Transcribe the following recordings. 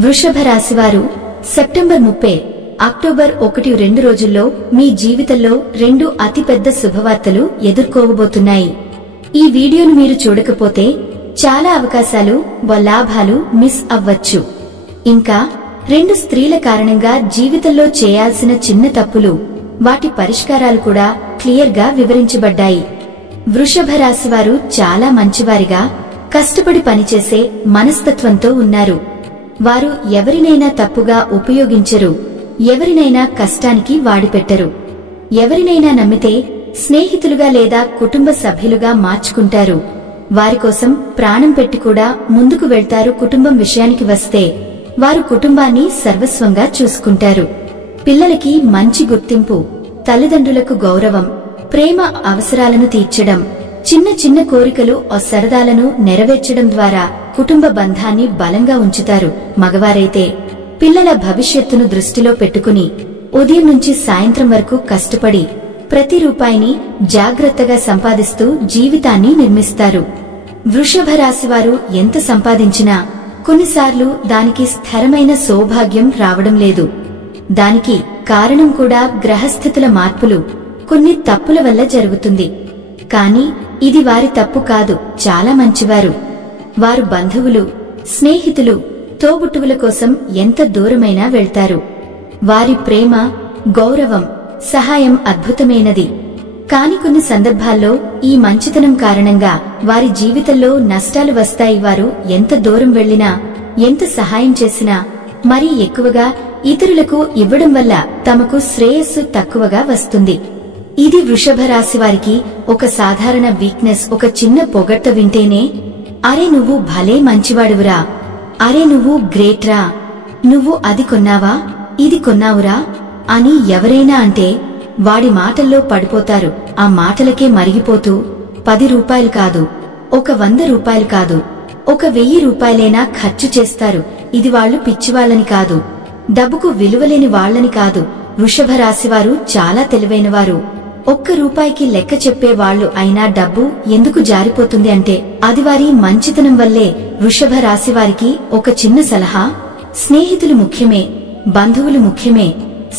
వృషభ రాశివారు September 30, October 1, 2 రోజుల్లో మీ జీవితంలో 2 అతిపెద్ద శుభవార్తలు ఎదుర్కోబోతున్నాయి. ఈ వీడియోను మీరు చూడకపోతే చాలా అవకాశాలు, లాభాలు మిస్ అవ్వచ్చు. ఇంకా 2 స్త్రీల కారణంగా జీవితంలో చేయాల్సిన చిన్న తప్పులు, వాటి పరిష్కారాలు కూడా క్లియర్ గా వివరించబడ్డాయి. వృషభ రాశివారు చాలా మంచివారిగా, కష్టపడి పనిచేసే మనస్తత్వంతో ఉన్నారు. వారు ఎవరినైనా తప్పుగా ఉపయోగించరు, ఎవరినైనా కష్టానికి వాడిపెట్టరు. ఎవరినైనా నమ్మితే స్నేహితులుగా లేదా కుటుంబ సభ్యులుగా మార్చుకుంటారు. వారి కోసం ప్రాణం పెట్టి కూడా ముందుకు వెళ్తారు. కుటుంబం విషయానికి వస్తే వారు కుటుంబాన్ని సర్వస్వంగా చూసుకుంటారు. పిల్లలకి మంచి గుర్తింపు, తల్లిదండ్రులకు గౌరవం, ప్రేమ, అవసరాలను తీర్చడం, చిన్న చిన్న కోరికలు, సరదాలను నెరవేర్చడం ద్వారా కుటుంబ బంధాన్ని బలంగా ఉంచుతారు. మగవారైతే పిల్లల భవిష్యత్తును దృష్టిలో పెట్టుకుని ఉదయం నుంచి సాయంత్రం వరకు కష్టపడి ప్రతి రూపాయిని జాగ్రత్తగా సంపాదిస్తూ జీవితాన్ని నిర్మిస్తారు. వృషభ రాశివారు ఎంత సంపాదించినా కొన్నిసార్లు దానికి స్థిరమైన సౌభాగ్యం రావడం లేదు. దానికి కారణం కూడా గ్రహస్థితుల మార్పులు, కొన్ని తప్పుల వల్ల జరుగుతుంది. కాని ఇది వారి తప్పు కాదు. చాలా మంచివారు. వారు బంధువులు, స్నేహితులు, తోబుట్టువుల కోసం ఎంత దూరమైనా వెళ్తారు. వారి ప్రేమ, గౌరవం, సహాయం అద్భుతమైనది. కాని కొన్ని సందర్భాల్లో ఈ మంచితనం కారణంగా వారి జీవితంలో నష్టాలు వస్తాయి. వారు ఎంత దూరం వెళ్లినా, ఎంత సహాయం చేసినా, మరీ ఎక్కువగా ఇతరులకు ఇవ్వడం వల్ల తమకు శ్రేయస్సు తక్కువగా వస్తుంది. ఇది వృషభ రాశివారికి ఒక సాధారణ వీక్నెస్. ఒక చిన్న పొగడ్త వింటేనే, అరే నువ్వు భలే మంచివాడువురా, అరే నువ్వు గ్రేట్ రా, నువ్వు అది కొన్నావా, ఇది కొన్నావురా అని ఎవరైనా అంటే వాడి మాటల్లో పడిపోతారు. ఆ మాటలకే మరిగిపోతూ 10 రూపాయలు కాదు, ఒక 100 రూపాయలు కాదు, ఒక 1000 రూపాయలైనా ఖర్చు చేస్తారు. ఇది వాళ్లు పిచ్చివాళ్లని కాదు, డబ్బుకు విలువలేని వాళ్లని కాదు. వృషభ రాశివారు చాలా తెలివైనవారు. 1 రూపాయికి లెక్క చెప్పేవాళ్లు అయినా డబ్బు ఎందుకు జారిపోతుంది అంటే అది వారి మంచితనం వల్లే. వృషభ రాశివారికి ఒక చిన్న సలహా: స్నేహితులు ముఖ్యమే, బంధువులు ముఖ్యమే,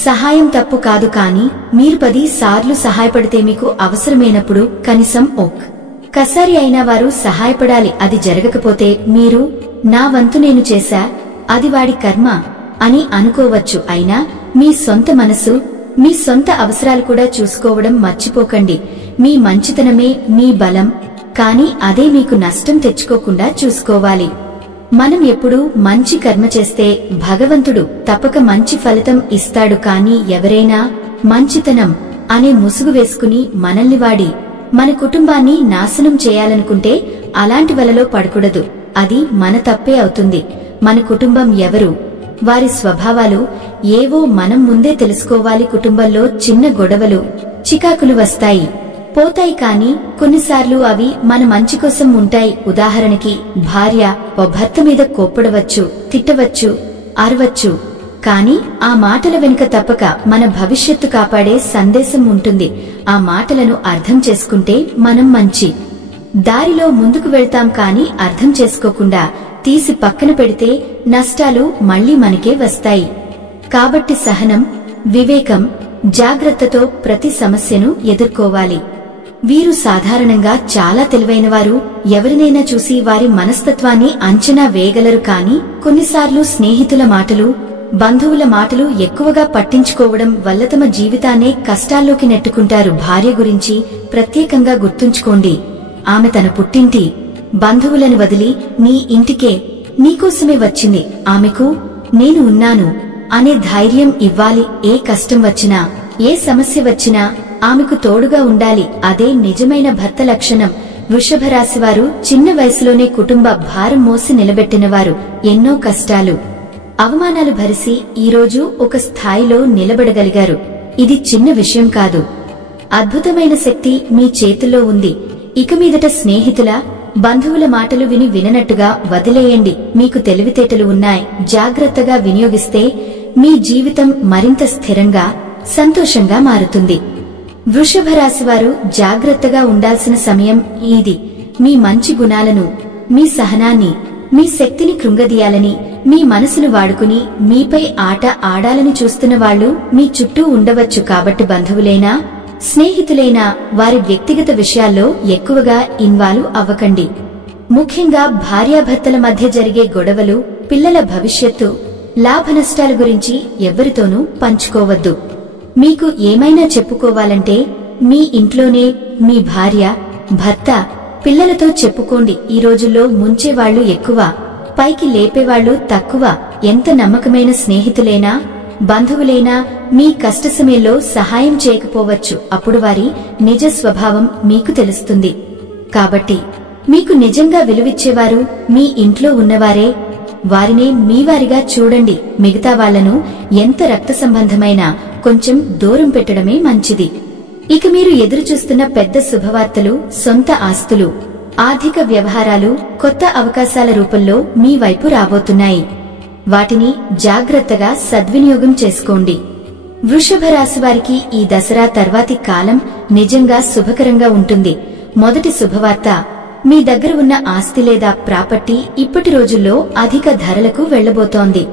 సహాయం తప్పు కాదు. కాని మీరు 10 సార్లు సహాయపడితే మీకు అవసరమైనప్పుడు కనీసం ఒక్కసారి అయినా వారు సహాయపడాలి. అది జరగకపోతే మీరు నా వంతు నేను చేశా, అది వాడి కర్మ అని అనుకోవచ్చు. అయినా మీ సొంత మనసు, మీ సొంత అవసరాలు కూడా చూసుకోవడం మర్చిపోకండి. మీ మంచితనమే మీ బలం, కాని అదే మీకు నష్టం తెచ్చుకోకుండా చూసుకోవాలి. మనం ఎప్పుడూ మంచి కర్మ చేస్తే భగవంతుడు తప్పక మంచి ఫలితం ఇస్తాడు. కాని ఎవరైనా మంచితనం అనే ముసుగు వేసుకుని మనల్ని వాడి మన కుటుంబాన్ని నాశనం చేయాలనుకుంటే అలాంటి వలలో పడకూడదు. అది మన తప్పే అవుతుంది. మన కుటుంబం ఎవరు, వారి స్వభావాలు ఏవో మనం ముందే తెలుసుకోవాలి. కుటుంబంలో చిన్న గొడవలు, చికాకులు వస్తాయి, పోతాయి. కాని కొన్నిసార్లు అవి మన మంచి కోసం ఉంటాయి. ఉదాహరణకి భార్య భర్త మీద కోప్పడవచ్చు, తిట్టవచ్చు, అరవచ్చు. కాని ఆ మాటల వెనుక తప్పక మన భవిష్యత్తు కాపాడే సందేశం ఉంటుంది. ఆ మాటలను అర్థం చేసుకుంటే మనం మంచి దారిలో ముందుకు వెళ్తాం. కాని అర్థం చేసుకోకుండా తీసి పక్కన పెడితే నష్టాలు మళ్లీ మనకే వస్తాయి. కాబట్టి సహనం, వివేకం, జాగ్రత్తతో ప్రతి సమస్యను ఎదుర్కోవాలి. వీరు సాధారణంగా చాలా తెలివైనవారు. ఎవరినైనా చూసి వారి మనస్తత్వాన్ని అంచనా వేయగలరు. కాని కొన్నిసార్లు స్నేహితుల మాటలు, బంధువుల మాటలు ఎక్కువగా పట్టించుకోవడం వల్ల తమ జీవితాన్నే కష్టాల్లోకి నెట్టుకుంటారు. భార్య గురించి ప్రత్యేకంగా గుర్తుంచుకోండి. ఆమె తన పుట్టింటి బంధువులను వదిలి నీ ఇంటికే, నీకోసమే వచ్చింది. ఆమెకు నేను ఉన్నాను అనే ధైర్యం ఇవ్వాలి. ఏ కష్టం వచ్చినా, ఏ సమస్య వచ్చినా ఆమెకు తోడుగా ఉండాలి. అదే నిజమైన భర్త లక్షణం. వృషభ రాశివారు చిన్న వయసులోనే కుటుంబ భారం మోసి నిలబెట్టినవారు. ఎన్నో కష్టాలు, అవమానాలు భరిసి ఈరోజు ఒక స్థాయిలో నిలబడగలిగారు. ఇది చిన్న విషయం కాదు. అద్భుతమైన శక్తి మీ చేతుల్లో ఉంది. ఇక మీదట స్నేహితుల, బంధువుల మాటలు విని విననట్టుగా వదిలేయండి. మీకు తెలివితేటలు ఉన్నాయి. జాగ్రత్తగా వినియోగిస్తే మీ జీవితం మరింత స్థిరంగా, సంతోషంగా మారుతుంది. వృషభ రాశివారు జాగ్రత్తగా ఉండాల్సిన సమయం ఇది. మీ మంచి గుణాలను, మీ సహనాన్ని, మీ శక్తిని కృంగదీయాలని మీ మనసును వాడుకుని మీపై ఆట ఆడాలని చూస్తున్న వాళ్ళు మీ చుట్టూ ఉండవచ్చు. కాబట్టి బంధువులైనా స్నేహితులైనా వారి వ్యక్తిగత విషయాల్లో ఎక్కువగా ఇన్వాల్వ్ అవ్వకండి. ముఖ్యంగా భార్యాభర్తల మధ్య జరిగే గొడవలు, పిల్లల భవిష్యత్తు, లాభనష్టాల గురించి ఎవ్వరితోనూ పంచుకోవద్దు. మీకు ఏమైనా చెప్పుకోవాలంటే మీ ఇంట్లోనే మీ భార్య, భర్త, పిల్లలతో చెప్పుకోండి. ఈ రోజుల్లో ముంచేవాళ్లు ఎక్కువ, పైకి లేపేవాళ్లు తక్కువ. ఎంత నమ్మకమైన స్నేహితులైనా బంధువులైనా మీ కష్ట సమయంలో సహాయం చేయకపోవచ్చు. అప్పుడు వారి నిజ స్వభావం మీకు తెలుస్తుంది. కాబట్టి మీకు నిజంగా విలువిచ్చేవారు మీ ఇంట్లో ఉన్నవారే. వారినే మీవారిగా చూడండి. మిగతా వాళ్లను ఎంత రక్త సంబంధమైనా కొంచెం దూరం పెట్టడమే మంచిది. ఇక మీరు ఎదురుచూస్తున్న పెద్ద శుభవార్తలు, సొంత ఆస్తులు, ఆర్థిక వ్యవహారాలు కొత్త అవకాశాల రూపంలో మీ వైపు రాబోతున్నాయి. వాటిని జాగ్రత్తగా సద్వినియోగం చేసుకోండి. వృషభ రాశి వారికి ఈ దసరా తర్వాతి కాలం నిజంగా శుభకరంగా ఉంటుంది. మొదటి శుభవార్త, మీ దగ్గర ఉన్న ఆస్తి లేదా ప్రాపర్టీ ఇప్పటి రోజుల్లో అధిక ధరలకు వెళ్లబోతోంది.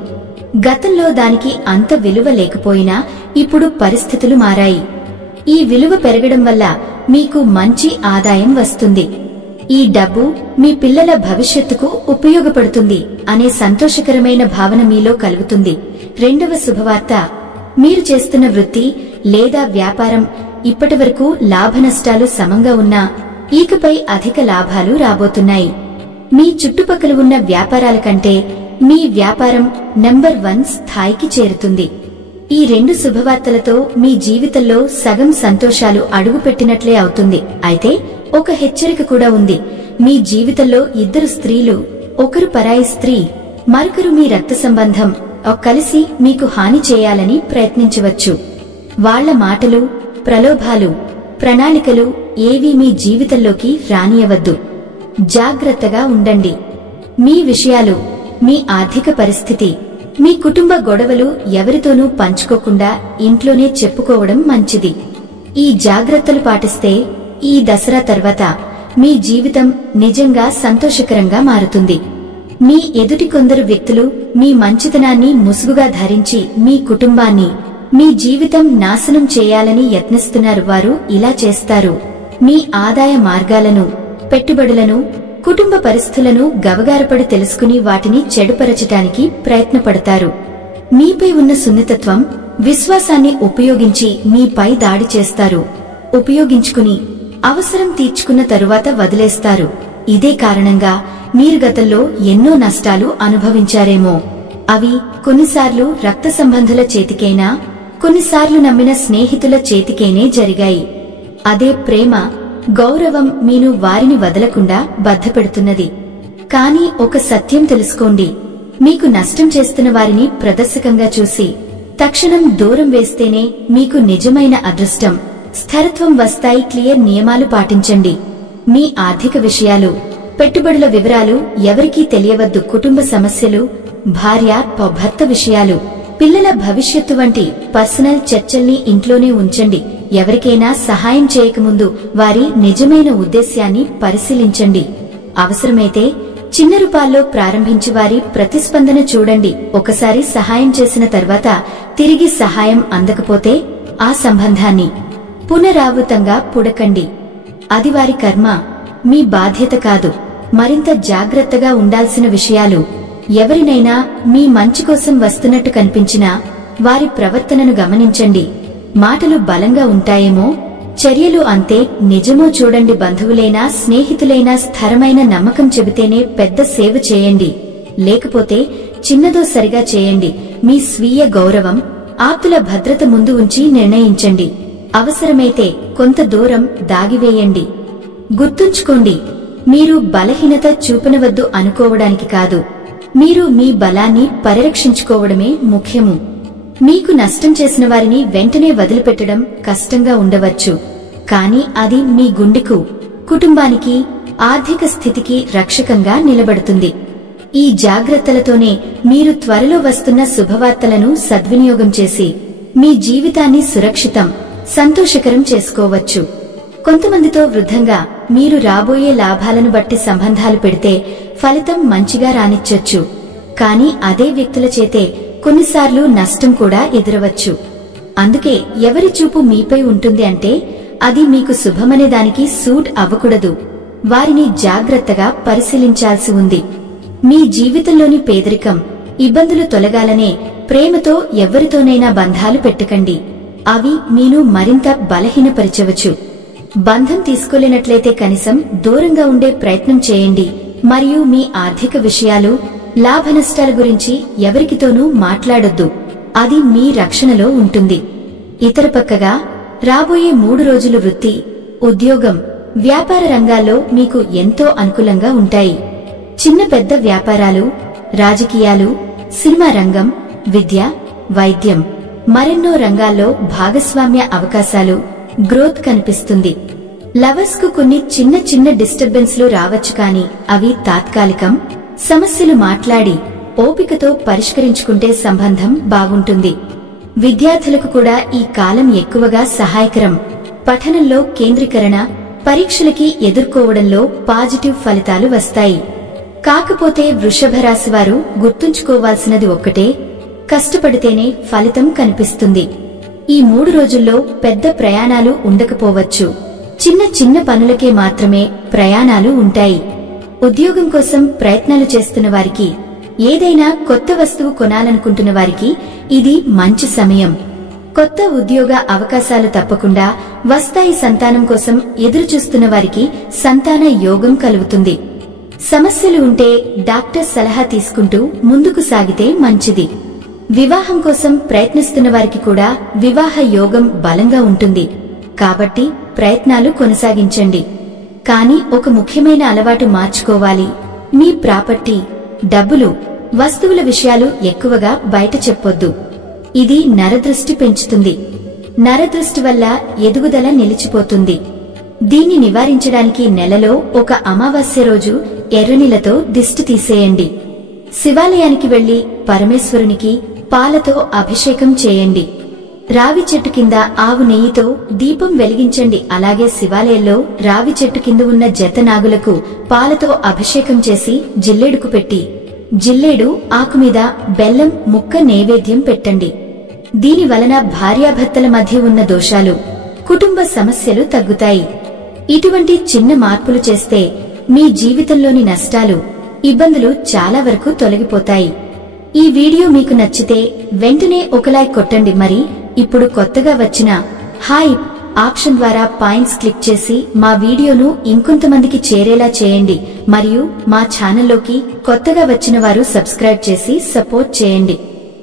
గతంలో దానికి అంత విలువ లేకపోయినా ఇప్పుడు పరిస్థితులు మారాయి. ఈ విలువ పెరగడం వల్ల మీకు మంచి ఆదాయం వస్తుంది. ఈ డబ్బు మీ పిల్లల భవిష్యత్తుకు ఉపయోగపడుతుంది అనే సంతోషకరమైన భావన మీలో కలుగుతుంది. రెండవ శుభవార్త, మీరు చేస్తున్న వృత్తి లేదా వ్యాపారం ఇప్పటివరకు లాభనష్టాలు సమంగా ఉన్నా ఇకపై అధిక లాభాలు రాబోతున్నాయి. మీ చుట్టుపక్కల ఉన్న వ్యాపారాల కంటే మీ వ్యాపారం నంబర్ 1 స్థాయికి చేరుతుంది. ఈ రెండు శుభవార్తలతో మీ జీవితంలో సగం సంతోషాలు అడుగుపెట్టినట్లే అవుతుంది. అయితే ఒక హెచ్చరిక కూడా ఉంది. మీ జీవితంలో ఇద్దరు స్త్రీలు, ఒకరు పరాయి స్త్రీ, మరొకరు మీ రక్త సంబంధం కలిసి మీకు హాని చేయాలని ప్రయత్నించవచ్చు. వాళ్ల మాటలు, ప్రలోభాలు, ప్రణాళికలు ఏవీ మీ జీవితంలోకి రానియవద్దు. జాగ్రత్తగా ఉండండి. మీ విషయాలు, మీ ఆర్థిక పరిస్థితి, మీ కుటుంబ గొడవలు ఎవరితోనూ పంచుకోకుండా ఇంట్లోనే చెప్పుకోవడం మంచిది. ఈ జాగ్రత్తలు పాటిస్తే ఈ దసరా తర్వాత మీ జీవితం నిజంగా సంతోషకరంగా మారుతుంది. మీ ఎదుటి కొందరు వ్యక్తులు మీ మంచితనాన్ని ముసుగుగా ధరించి మీ కుటుంబాన్ని, మీ జీవితం నాశనం చేయాలని యత్నిస్తున్నారు. వారు ఇలా చేస్తారు. మీ ఆదాయ మార్గాలను, పెట్టుబడులను, కుటుంబ పరిస్థితులను గవగారపడి తెలుసుకుని వాటిని చెడుపరచటానికి ప్రయత్నపడతారు. మీపై ఉన్న సున్నితత్వం, విశ్వాసాన్ని ఉపయోగించి మీపై దాడి చేస్తారు. ఉపయోగించుకుని అవసరం తీర్చుకున్న తరువాత వదిలేస్తారు. ఇదే కారణంగా మీరు గతంలో ఎన్నో నష్టాలు అనుభవించారేమో. అవి కొన్నిసార్లు రక్త సంబంధుల చేతికైనా, కొన్నిసార్లు నమ్మిన స్నేహితుల చేతికైనే జరిగాయి. అదే ప్రేమ, గౌరవం మీను వారిని వదలకుండా బద్ధపెడుతున్నది. కానీ ఒక సత్యం తెలుసుకోండి. మీకు నష్టం చేస్తున్న వారిని ప్రదర్శకంగా చూసి తక్షణం దూరం వేస్తేనే మీకు నిజమైన అదృష్టం, స్థిరత్వం వస్తాయి. క్లియర్ నియమాలు పాటించండి. మీ ఆర్థిక విషయాలు, పెట్టుబడుల వివరాలు ఎవరికీ తెలియవద్దు. కుటుంబ సమస్యలు, భార్య భర్త విషయాలు, పిల్లల భవిష్యత్తు వంటి పర్సనల్ చర్చల్ని ఇంట్లోనే ఉంచండి. ఎవరికైనా సహాయం చేయకముందు వారి నిజమైన ఉద్దేశ్యాన్ని పరిశీలించండి. అవసరమైతే చిన్న రూపాల్లో ప్రారంభించి వారి ప్రతిస్పందన చూడండి. ఒకసారి సహాయం చేసిన తర్వాత తిరిగి సహాయం అందకపోతే ఆ సంబంధాన్ని పునరావృతంగా పుడకండి. అది వారి కర్మ, మీ బాధ్యత కాదు. మరింత జాగ్రత్తగా ఉండాల్సిన విషయాలు, ఎవరినైనా మీ మంచి కోసం వస్తున్నట్టు కనిపించినా వారి ప్రవర్తనను గమనించండి. మాటలు బలంగా ఉంటాయేమో, చర్యలు అంతే. నిజమో చూడండి. బంధువులైనా స్నేహితులైనా స్థిరమైన నమ్మకం చెబితేనే పెద్ద సేవ చేయండి, లేకపోతే చిన్నదో సరిగా చేయండి. మీ స్వీయ గౌరవం, ఆప్తుల భద్రత ముందు ఉంచి నిర్ణయించండి. అవసరమైతే కొంత దూరం దాగివేయండి. గుర్తుంచుకోండి, మీరు బలహీనత చూపనవద్దు అనుకోవడానికి కాదు, మీరు మీ బలాన్ని పరిరక్షించుకోవడమే ముఖ్యము. మీకు నష్టం చేసిన వారిని వెంటనే వదిలిపెట్టడం కష్టంగా ఉండవచ్చు. కానీ అది మీ గుండెకు, కుటుంబానికి, ఆర్థిక స్థితికి రక్షకంగా నిలబడుతుంది. ఈ జాగ్రత్తలతోనే మీరు త్వరలో వస్తున్న శుభవార్తలను సద్వినియోగం చేసి మీ జీవితాన్ని సురక్షితం, సంతోషకరం చేసుకోవచ్చు. కొంతమందితో వృద్ధంగా మీరు రాబోయే లాభాలను బట్టి సంబంధాలు పెడితే ఫలితం మంచిగా రానిచ్చొచ్చు. కానీ అదే వ్యక్తుల చేతే కొన్నిసార్లు నష్టం కూడా ఎదురవచ్చు. అందుకే ఎవరి చూపు మీపై ఉంటుంది అంటే అది మీకు శుభమనే దానికి సూట్ అవ్వకూడదు. వారిని జాగ్రత్తగా పరిశీలించాల్సి ఉంది. మీ జీవితంలోని పేదరికం, ఇబ్బందులు తొలగాలనే ప్రేమతో ఎవరితోనైనా బంధాలు పెట్టకండి. అవి మీను మరింత బలహీనపరచవచ్చు. బంధం తీసుకోలేనట్లయితే కనీసం దూరంగా ఉండే ప్రయత్నం చేయండి. మరియు మీ ఆర్థిక విషయాలు, లాభనష్టాల గురించి ఎవరికితోనూ మాట్లాడొద్దు. అది మీ రక్షణలో ఉంటుంది. ఇతర పక్కగా రాబోయే 3 రోజులు వృత్తి, ఉద్యోగం, వ్యాపార రంగాల్లో మీకు ఎంతో అనుకూలంగా ఉంటాయి. చిన్న పెద్ద వ్యాపారాలు, రాజకీయాలు, సినిమా రంగం, విద్య, వైద్యం, మరెన్నో రంగాల్లో భాగస్వామ్య అవకాశాలు, గ్రోత్ కనిపిస్తుంది. లవర్స్ కు కొన్ని చిన్న చిన్న డిస్టర్బెన్స్లు రావచ్చు, కానీ అవి తాత్కాలికం. సమస్యలు మాట్లాడి ఓపికతో పరిష్కరించుకుంటే సంబంధం బాగుంటుంది. విద్యార్థులకు కూడా ఈ కాలం ఎక్కువగా సహాయకరం. పఠనంలో కేంద్రీకరణ, పరీక్షలకి ఎదుర్కోవడంలో పాజిటివ్ ఫలితాలు వస్తాయి. కాకపోతే వృషభ రాశి వారు గుర్తుంచుకోవాల్సినది ఒక్కటే, కష్టపడితేనే ఫలితం కనిపిస్తుంది. ఈ 3 రోజుల్లో పెద్ద ప్రయాణాలు ఉండకపోవచ్చు. చిన్న చిన్న పనులకే మాత్రమే ప్రయాణాలు ఉంటాయి. ఉద్యోగం కోసం ప్రయత్నాలు చేస్తున్న వారికి, ఏదైనా కొత్త వస్తువు కొనాలనుకుంటున్న వారికి ఇది మంచి సమయం. కొత్త ఉద్యోగ అవకాశాలు తప్పకుండా వస్తాయి. సంతానం కోసం ఎదురుచూస్తున్న వారికి సంతాన యోగం కలుగుతుంది. సమస్యలు ఉంటే డాక్టర్ సలహా తీసుకుంటూ ముందుకు సాగితే మంచిది. వివాహం కోసం ప్రయత్నిస్తున్న వారికి కూడా వివాహ యోగం బలంగా ఉంటుంది. కాబట్టి ప్రయత్నాలు కొనసాగించండి. కానీ ఒక ముఖ్యమైన అలవాటు మార్చుకోవాలి. మీ ప్రాపర్టీ, డబ్బులు, వస్తువుల విషయాలు ఎక్కువగా బయట చెప్పొద్దు. ఇది నరదృష్టి పెంచుతుంది. నరదృష్టి వల్ల ఎదుగుదల నిలిచిపోతుంది. దీన్ని నివారించడానికి నెలలో ఒక అమావాస్య రోజు ఎర్రనీలతో దిష్టి తీసేయండి. శివాలయానికి వెళ్లి పరమేశ్వరునికి పాలతో అభిషేకం చేయండి. రావి చెట్టు కింద ఆవు నెయ్యితో దీపం వెలిగించండి. అలాగే శివాలయంలో రావి చెట్టు కింద ఉన్న జతనాగులకు పాలతో అభిషేకం చేసి జిల్లేడుకు పెట్టి, జిల్లేడు ఆకుమీద బెల్లం ముక్క నైవేద్యం పెట్టండి. దీని వలన భార్యాభర్తల మధ్య ఉన్న దోషాలు, కుటుంబ సమస్యలు తగ్గుతాయి. ఇటువంటి చిన్న మార్పులు చేస్తే మీ జీవితంలోని నష్టాలు, ఇబ్బందులు చాలా వరకు తొలగిపోతాయి. ఈ వీడియో మీకు నచ్చితే వెంటనే ఒక లైక్ కొట్టండి. మరి ఇప్పుడు కొత్తగా వచ్చిన హైప్ ఆప్షన్ ద్వారా పాయింట్స్ క్లిక్ చేసి మా వీడియోను ఇంకొంతమందికి చేరేలా చేయండి. మరియు మా ఛానల్లోకి కొత్తగా వచ్చిన వారు సబ్స్క్రైబ్ చేసి సపోర్ట్ చేయండి.